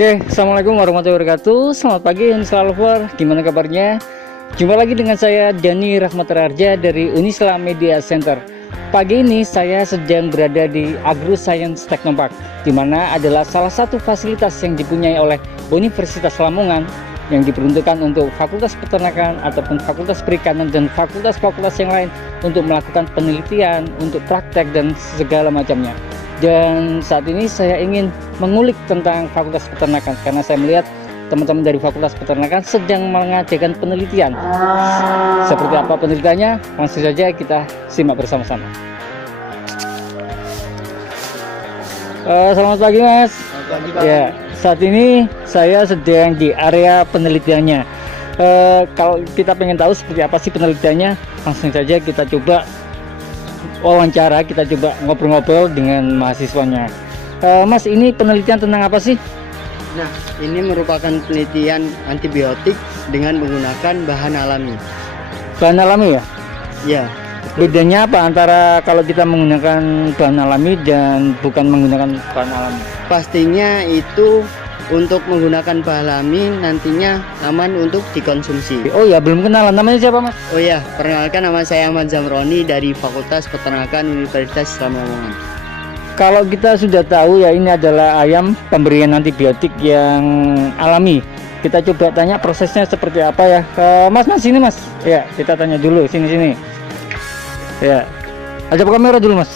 Oke, assalamualaikum warahmatullahi wabarakatuh. Selamat pagi Unisla Lover, gimana kabarnya? Jumpa lagi dengan saya Dani Rahmat Rarja dari Unisla Media Center. Pagi ini saya sedang berada di Agro Science Technopark, di mana adalah salah satu fasilitas yang dipunyai oleh Universitas Lamongan yang diperuntukkan untuk Fakultas Peternakan ataupun Fakultas Perikanan dan fakultas-fakultas yang lain untuk melakukan penelitian, untuk praktek dan segala macamnya. Dan saat ini saya ingin mengulik tentang Fakultas Peternakan karena saya melihat teman-teman dari Fakultas Peternakan sedang mengadakan penelitian. Seperti apa penelitiannya? Langsung saja kita simak bersama-sama. Selamat pagi Mas. Selamat pagi, Pak. Ya, saat ini saya sedang di area penelitiannya. Kalau kita pengen tahu seperti apa sih penelitiannya, langsung saja kita coba wawancara, kita coba ngobrol-ngobrol dengan mahasiswanya. Mas, ini penelitian tentang apa sih? Nah, ini merupakan penelitian antibiotik dengan menggunakan bahan alami. Bahan alami ya? Ya, Bedanya apa antara kalau kita menggunakan bahan alami dan bukan menggunakan bahan alami? pastinya itu untuk menggunakan bahan alami nantinya aman untuk dikonsumsi. Oh ya, belum kenalan. Namanya siapa Mas? Oh ya, perkenalkan nama saya Ahmad Zamroni dari Fakultas Peternakan Universitas Islam Lamongan. Kalau kita sudah tahu ya, ini adalah ayam pemberian antibiotik yang alami. Kita coba tanya prosesnya seperti apa ya. Mas, sini Mas. Ya, kita tanya dulu sini. Ya, ajak kamera dulu Mas.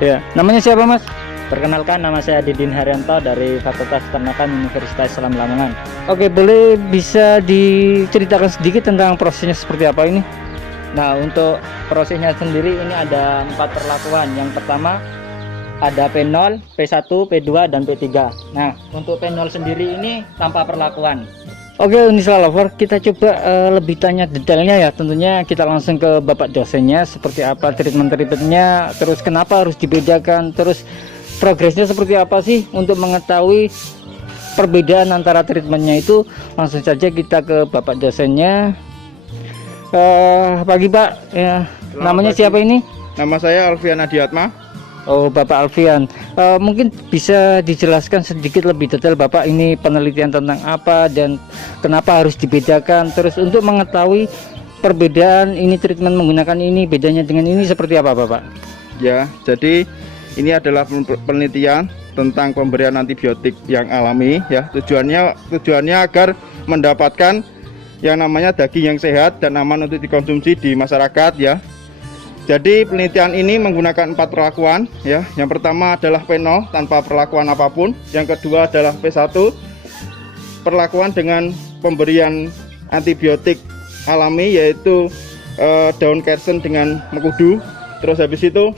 Ya, namanya siapa Mas? Perkenalkan, nama saya Didin Haryanto dari Fakultas Peternakan Universitas Islam Lamongan. Oke, boleh bisa diceritakan sedikit tentang prosesnya seperti apa ini? Nah, untuk prosesnya sendiri ini ada 4 perlakuan. Yang pertama ada P0, P1, P2, dan P3. Nah, untuk P0 sendiri ini tanpa perlakuan. Oke, Unisla Lover, kita coba lebih tanya detailnya ya. Tentunya kita langsung ke Bapak dosennya, seperti apa treatment-treatmentnya, terus kenapa harus dibedakan, terus progresnya seperti apa sih untuk mengetahui perbedaan antara treatmentnya itu. Langsung saja kita ke Bapak dosennya. Pagi Pak, ya, namanya pagi. siapa ini? Nama saya Alfian Adiatma. Oh, Bapak Alfian, mungkin bisa dijelaskan sedikit lebih detail Bapak ini penelitian tentang apa dan kenapa harus dibedakan, terus untuk mengetahui perbedaan ini treatment menggunakan ini bedanya dengan ini seperti apa Bapak? Ya, jadi ini adalah penelitian tentang pemberian antibiotik yang alami ya. Tujuannya agar mendapatkan yang namanya daging yang sehat dan aman untuk dikonsumsi di masyarakat ya. Jadi penelitian ini menggunakan 4 perlakuan ya. Yang pertama adalah P0 tanpa perlakuan apapun. Yang kedua adalah P1 perlakuan dengan pemberian antibiotik alami yaitu daun kersen dengan mengkudu. Terus habis itu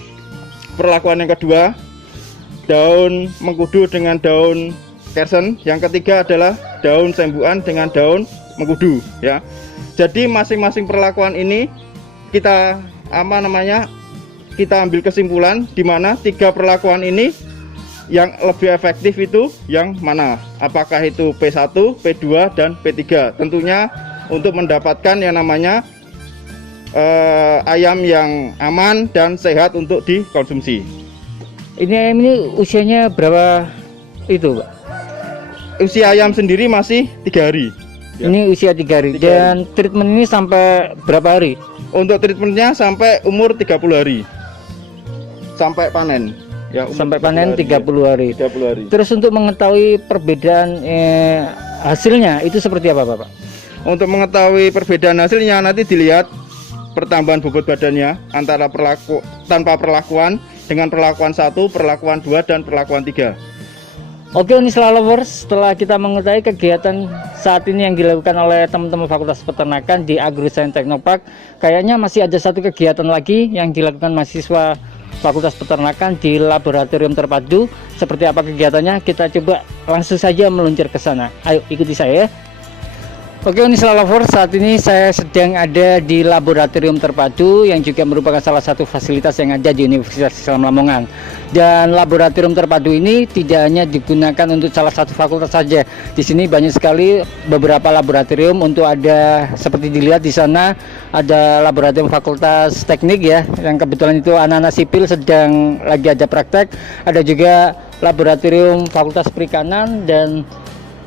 perlakuan yang kedua daun mengkudu dengan daun kersen. Yang ketiga adalah daun sembuhan dengan daun mengkudu ya. Jadi masing-masing perlakuan ini kita kita ambil kesimpulan di mana 3 perlakuan ini yang lebih efektif itu yang mana, apakah itu P1, P2 dan P3. Tentunya untuk mendapatkan yang namanya ayam yang aman dan sehat untuk dikonsumsi. Ini ayam ini usianya berapa itu Pak? Usia ayam sendiri masih 3 hari. Ya. Ini usia 3 hari. 3 Dan treatment ini sampai berapa hari? Untuk treatmentnya sampai umur 30 hari sampai panen ya, Sampai panen 30 hari. 30 hari. Terus untuk mengetahui perbedaan hasilnya itu seperti apa Bapak? Untuk mengetahui perbedaan hasilnya nanti dilihat pertambahan bobot badannya antara tanpa perlakuan dengan perlakuan 1, perlakuan 2 dan perlakuan 3. Oke, Unisla Lovers, setelah kita mengetahui kegiatan saat ini yang dilakukan oleh teman-teman Fakultas Peternakan di Agro Science Technopark, kayaknya masih ada satu kegiatan lagi yang dilakukan mahasiswa Fakultas Peternakan di laboratorium terpadu. Seperti apa kegiatannya? Kita coba langsung saja meluncur ke sana. Ayo ikuti saya. Oke, Unisla Lovers, saat ini saya sedang ada di laboratorium terpadu yang juga merupakan salah satu fasilitas yang ada di Universitas Islam Lamongan. Dan laboratorium terpadu ini tidak hanya digunakan untuk salah satu fakultas saja. Di sini banyak sekali beberapa laboratorium untuk ada seperti dilihat di sana ada laboratorium fakultas teknik ya, yang kebetulan itu anak-anak sipil sedang lagi ada praktek. Ada juga laboratorium fakultas perikanan dan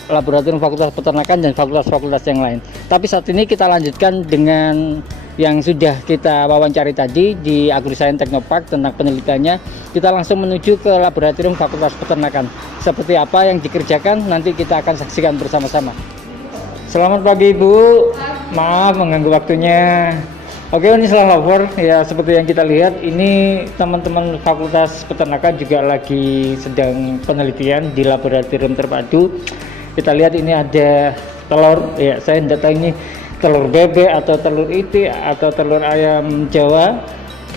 Laboratorium Fakultas Peternakan dan fakultas-fakultas yang lain. Tapi saat ini kita lanjutkan dengan yang sudah kita wawancari tadi di AgroScience Technopark tentang penelitiannya. Kita langsung menuju ke Laboratorium Fakultas Peternakan. Seperti apa yang dikerjakan nanti kita akan saksikan bersama-sama. Selamat pagi Ibu, maaf mengganggu waktunya. Oke, ini salah lover ya, seperti yang kita lihat ini teman-teman Fakultas Peternakan juga lagi sedang penelitian di laboratorium terpadu. Kita lihat ini ada telur ya, saya tidak tahu ini telur bebek atau telur itik atau telur ayam Jawa.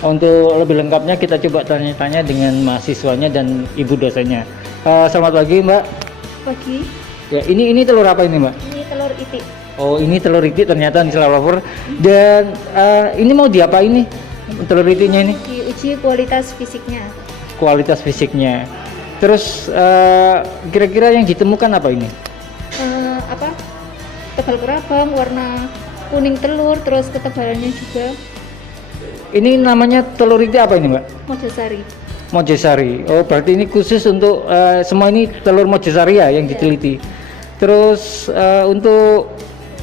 Untuk lebih lengkapnya kita coba tanya-tanya dengan mahasiswanya dan ibu dosennya. Selamat pagi Mbak. Pagi, Ya, ini telur apa ini Mbak? ini telur itik. Oh, ini telur itik ternyata nih lover. Dan ini mau diapain nih telur itiknya ini? Diuji kualitas fisiknya. Kualitas fisiknya. Terus kira-kira yang ditemukan apa ini? Apa? Tebal kurabang, warna kuning telur, terus ketebalannya juga Ini namanya telur itik apa ini Mbak? Mojosari. Mojosari. Oh, berarti ini khusus untuk semua ini telur Mojosari ya yang diteliti. Terus untuk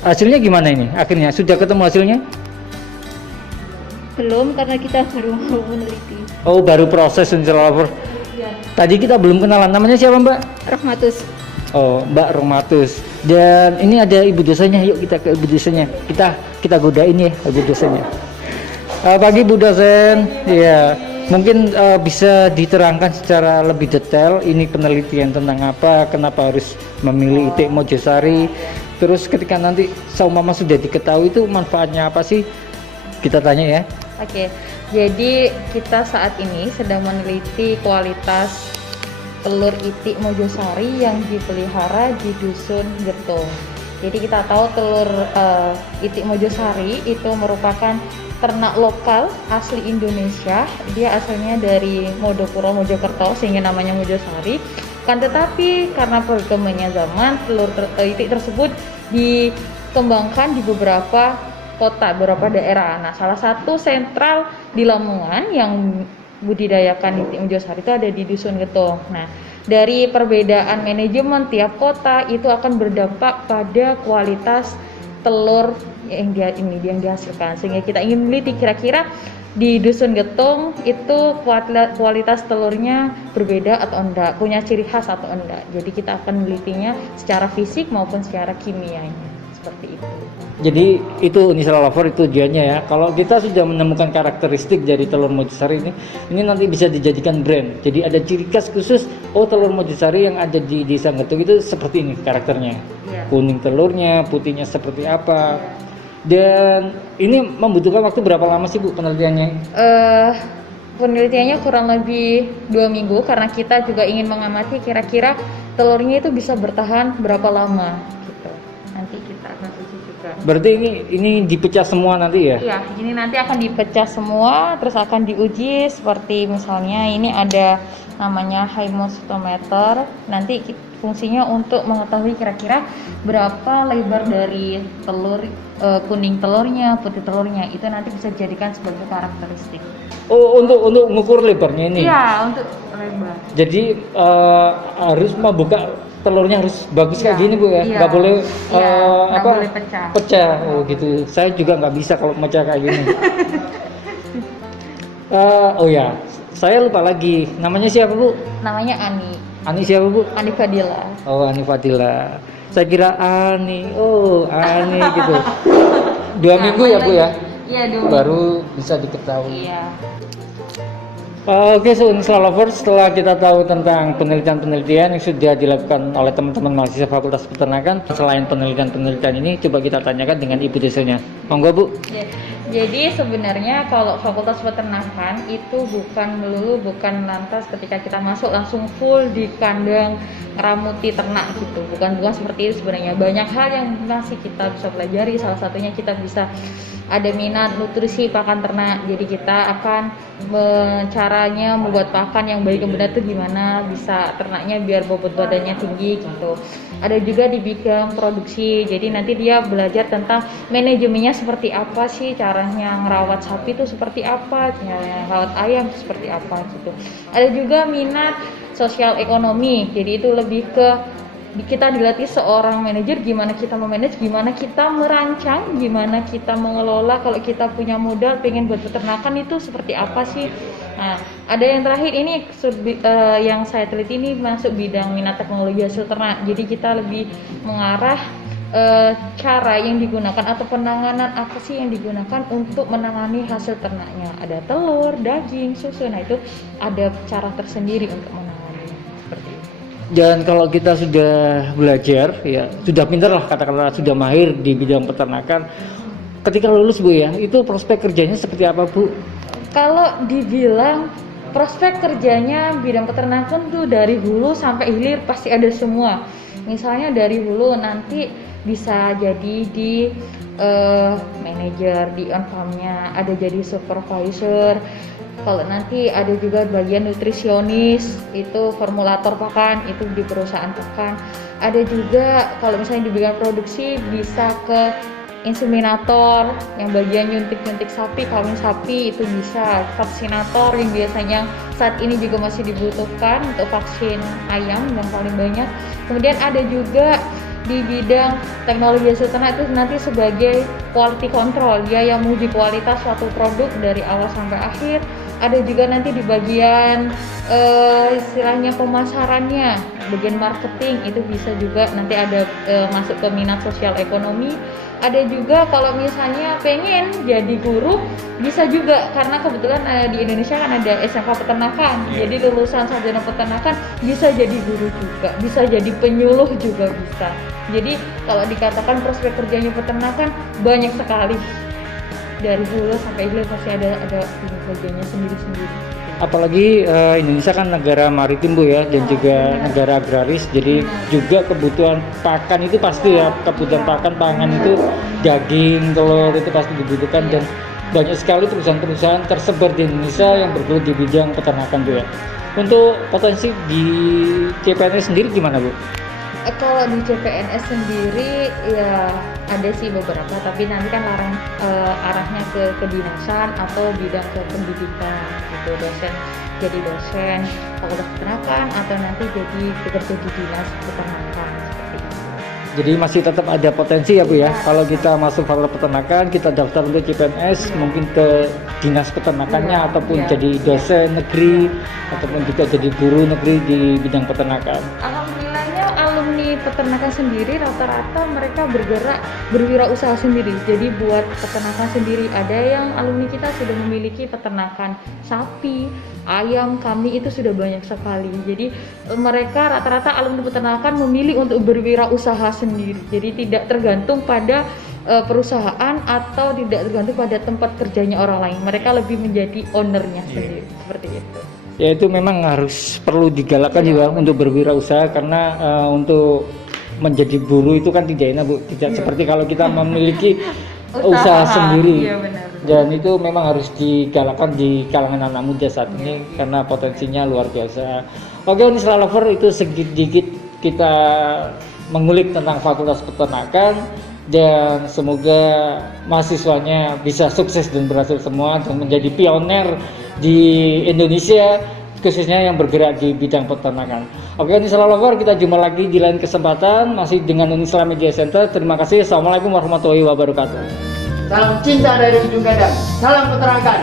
hasilnya gimana ini? Akhirnya sudah ketemu hasilnya? Belum, karena kita baru mau meneliti. Oh, baru proses lover. Ya. Tadi kita belum kenalan. Namanya siapa Mbak? Rahmatus. Oh, Mbak Romatus. Dan ini ada ibu dosennya. Yuk kita ke ibu dosennya. Kita godain ya ibu dosennya. Pagi Bu dosen. Ya, mungkin bisa diterangkan secara lebih detail ini penelitian tentang apa, kenapa harus memilih itik Mojosari. Terus ketika nanti saumama sudah diketahui itu manfaatnya apa sih? Kita tanya ya. Oke, jadi kita saat ini sedang meneliti kualitas telur itik Mojosari yang dipelihara di Dusun Getung. Jadi kita tahu telur itik Mojosari itu merupakan ternak lokal asli Indonesia. Dia asalnya dari Modopuro, Mojokerto, sehingga namanya Mojosari. Kan tetapi karena perkembangannya zaman, telur itik tersebut dikembangkan di beberapa kota, beberapa daerah. Nah, salah satu sentral di Lamongan yang budidayakan itik Mojosari itu ada di Dusun Getung. Nah, dari perbedaan manajemen tiap kota itu akan berdampak pada kualitas telur yang dihasilkan. Sehingga kita ingin meneliti kira-kira di Dusun Getung itu kualitas telurnya berbeda atau enggak, punya ciri khas atau enggak. Jadi kita akan menelitinya secara fisik maupun secara kimianya, seperti itu. Jadi itu Unisra Lover itu tujuannya ya. Kalau kita sudah menemukan karakteristik dari telur Mojosari ini nanti bisa dijadikan brand. Jadi ada ciri khas khusus. Oh, telur Mojosari yang ada di Desa Getung itu seperti ini karakternya. Ya. Kuning telurnya, putihnya seperti apa. Dan ini membutuhkan waktu berapa lama sih Bu penelitiannya? Penelitiannya kurang lebih 2 minggu karena kita juga ingin mengamati kira-kira telurnya itu bisa bertahan berapa lama gitu. Nanti kita akan uji juga. Berarti ini dipecah semua nanti ya? Iya, ini nanti akan dipecah semua, terus akan diuji seperti misalnya ini ada namanya hymocytometer. Nanti fungsinya untuk mengetahui kira-kira berapa lebar dari telur, kuning telurnya, putih telurnya. Itu nanti bisa dijadikan sebagai karakteristik. Oh, untuk mengukur lebarnya ini? Iya, untuk lebar. Jadi harus membuka telurnya harus bagus kayak Iya, gini Bu ya? iya. Nggak boleh Iya, nggak boleh pecah. Pecah, oh gitu. Saya juga nggak bisa kalau pecah kayak gini. Oh ya, saya lupa lagi. Namanya siapa Bu? Namanya Ani. Ani siapa Bu? Ani Fadila. Oh, Ani Fadila. Saya kira Ani. Oh, Ani gitu. 2 minggu ya Bu ya? Iya, 2 minggu. Baru bisa diketahui. Iya. Oke, so Unisra Lovers, setelah kita tahu tentang penelitian-penelitian yang sudah dilakukan oleh teman-teman mahasiswa Fakultas Peternakan, selain penelitian-penelitian ini, coba kita tanyakan dengan ibu dosennya. Monggo Bu. Ya, jadi sebenarnya kalau Fakultas Peternakan itu bukan lantas ketika kita masuk langsung full di kandang ngeramuti ternak gitu. Bukan seperti itu sebenarnya. Banyak hal yang masih kita bisa pelajari. Salah satunya kita bisa ada minat nutrisi pakan ternak. Jadi kita akan caranya membuat pakan yang baik dan benar itu gimana, bisa ternaknya biar bobot badannya tinggi gitu. Ada juga di bidang produksi. Jadi nanti dia belajar tentang manajemennya seperti apa sih, caranya ngerawat sapi itu seperti apa, caranya ngerawat ayam itu seperti apa gitu. Ada juga minat sosial ekonomi. Jadi itu lebih ke kita dilatih seorang manajer gimana kita memanage, gimana kita merancang, gimana kita mengelola kalau kita punya modal pengen buat peternakan itu seperti apa sih. Nah, ada yang terakhir ini yang saya teliti ini masuk bidang minat teknologi hasil ternak. Jadi kita lebih mengarah cara yang digunakan atau penanganan apa sih yang digunakan untuk menangani hasil ternaknya. Ada telur, daging, susu. Nah, itu ada cara tersendiri untuk menangani seperti itu. Dan kalau kita sudah belajar, ya sudah pintar lah katakanlah sudah mahir di bidang peternakan. Ketika lulus Bu ya, itu prospek kerjanya seperti apa Bu? Kalau dibilang prospek kerjanya bidang peternakan tuh dari hulu sampai hilir pasti ada semua. Misalnya dari hulu nanti bisa jadi di manajer di on farmnya, ada jadi supervisor. Kalau nanti ada juga bagian nutrisionis, itu formulator pakan, itu di perusahaan pakan. Ada juga kalau misalnya di bidang produksi bisa ke inseminator yang bagian nyuntik-nyuntik sapi, kawin sapi itu bisa, vaksinator yang biasanya saat ini juga masih dibutuhkan untuk vaksin ayam yang paling banyak. Kemudian ada juga di bidang teknologi hasil ternak itu nanti sebagai quality control, dia yang menguji kualitas suatu produk dari awal sampai akhir. Ada juga nanti di bagian istilahnya pemasarannya, bagian marketing itu bisa juga nanti ada masuk ke minat sosial ekonomi. Ada juga kalau misalnya pengen jadi guru bisa juga, karena kebetulan di Indonesia kan ada SMK peternakan, jadi lulusan sarjana peternakan bisa jadi guru juga, bisa jadi penyuluh juga bisa. Jadi kalau dikatakan prospek kerjanya peternakan banyak sekali, dari hulu sampai hilir pasti ada kerjanya sendiri-sendiri. Apalagi Indonesia kan negara maritim Bu ya, dan juga negara agraris, jadi juga kebutuhan pakan itu pasti ya, kebutuhan pakan, pangan itu daging, telur itu pasti dibutuhkan, dan banyak sekali perusahaan-perusahaan tersebar di Indonesia yang bergelut di bidang peternakan Bu ya. Untuk potensi di CPNS sendiri gimana Bu? Kalau di CPNS sendiri ya ada sih beberapa, tapi nanti kan arahnya ke kedinasan atau bidang ke pendidikan gitu, jadi dosen fakultas peternakan atau nanti jadi bekerja di dinas peternakan seperti itu. Jadi masih tetap ada potensi ya Bu ya. Kalau kita masuk fakultas peternakan, kita daftar untuk CPNS, mungkin ke dinas peternakannya ataupun jadi dosen negeri ataupun juga jadi guru negeri di bidang peternakan. Alhamdulillahnya alumni peternakan sendiri rata-rata mereka bergerak berwirausaha sendiri. Jadi buat peternakan sendiri. Ada yang alumni kita sudah memiliki peternakan sapi, ayam, kambing, itu sudah banyak sekali. Jadi mereka rata-rata alumni peternakan memilih untuk berwirausaha sendiri. Jadi tidak tergantung pada perusahaan atau tidak tergantung pada tempat kerjanya orang lain. Mereka lebih menjadi ownernya sendiri, seperti itu. Ya itu memang harus perlu digalakkan juga untuk berwirausaha, karena untuk menjadi buruh itu kan tidak enak Bu, tidak seperti kalau kita memiliki usaha sendiri. Iya, benar. Dan itu memang harus digalakkan di kalangan anak muda saat ini karena potensinya luar biasa. Oke Unisra Lover, itu sedikit kita mengulik tentang Fakultas Peternakan, dan semoga mahasiswanya bisa sukses dan berhasil semua dan menjadi pioner di Indonesia, khususnya yang bergerak di bidang peternakan. Oke Unisra Lover, kita jumpa lagi di lain kesempatan masih dengan Unisra Media Center. Terima kasih. Assalamualaikum warahmatullahi wabarakatuh. Salam cinta dari ujung gadang, salam peternakan.